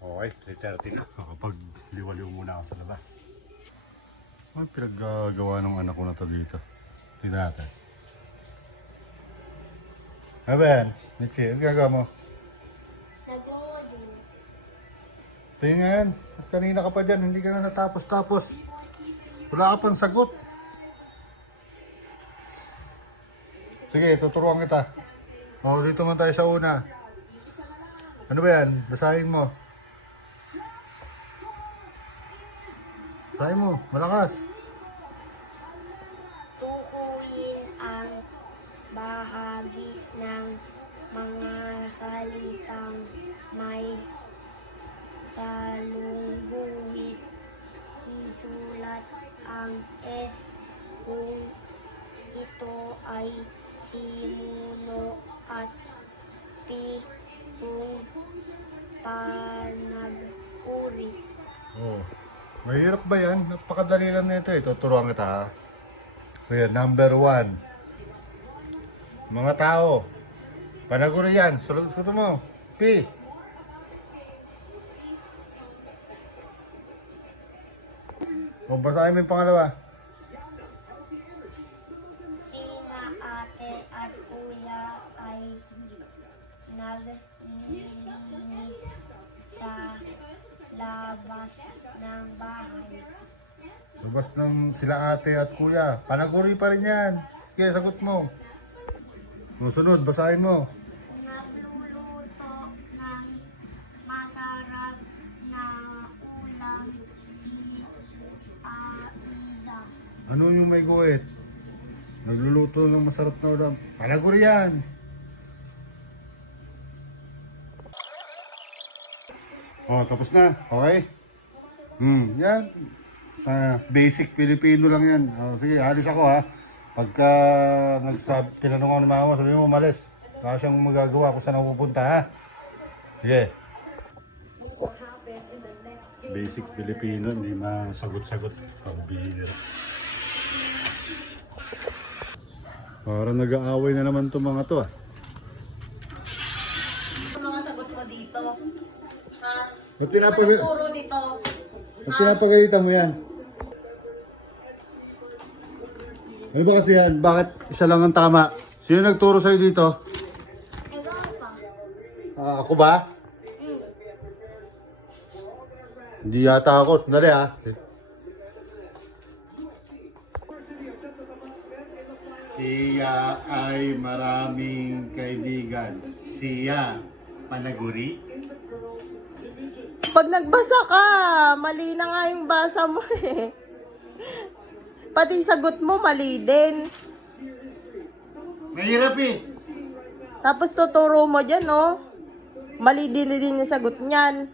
Okay, 3:30 na. Kapag liwaliw muna ako sa labas. Ano pinaggagawa ng anak ko na to dito? Tingnan natin. Ano ba yan? Nichi, ano gagawa mo? Nag-order. Tingnan. At kanina ka pa dyan, hindi ka na natapos-tapos. Wala ka pang sagot. Sige, tuturuan kita. O, dito man tayo sa una. Ano ba yan? Basahin mo. Basahin mo, malakas. Tukuyin ang bahagi ng mga salitang may salungguhit. Isulat ang S kung ito ay sinuno at P kung panag-uri. Oh. Mahirap ba yan? Napakadali lang nito eh. Tuturuan kita ha. Ayan, number 1. Mga tao. Panaguri yan. Sunod mo. P. O, basahin mo yung pangalawa. Sina ate at kuya ay naglilinis sa labas ng bahay. Labas ng sila ate at kuya. Panaguri pa rin yan. Sige, sagot mo. Sunod, basahin mo. Nagluluto ng masarap na ulam si Aiza. Ano yung may guhit? Nagluluto ng masarap na ulam. Panaguri yan. Oh, tapos na. Okay? Yan. Basic Filipino lang yan. Oh, sige, alis ako ha. Pagka tinanong ako ng mama mo, sabi mo umalis. Baka siyang magagawa kung saan ako pupunta ha. Sige. Basic Filipino, hindi masagot-sagot. Pambihira. Parang nag-aaway na naman itong mga to ah. Ano mga sagot mo dito? Ha? Ba't Sino ba nagturo nito? pinapagalitan mo yan? Ano ba kasi yan? Bakit isa lang ang tama? Sino nagturo sa'yo dito? Ikaw pa. Ako ba? Hindi yata ako. Sandali ha. Siya ay maraming kaibigan. Siya, panaguri. Pag nagbasa ka, mali na nga yung basa mo eh. Pati sagot mo, mali din. Mahirap eh. Tapos tuturo mo dyan, oh. Mali din yung sagot niyan.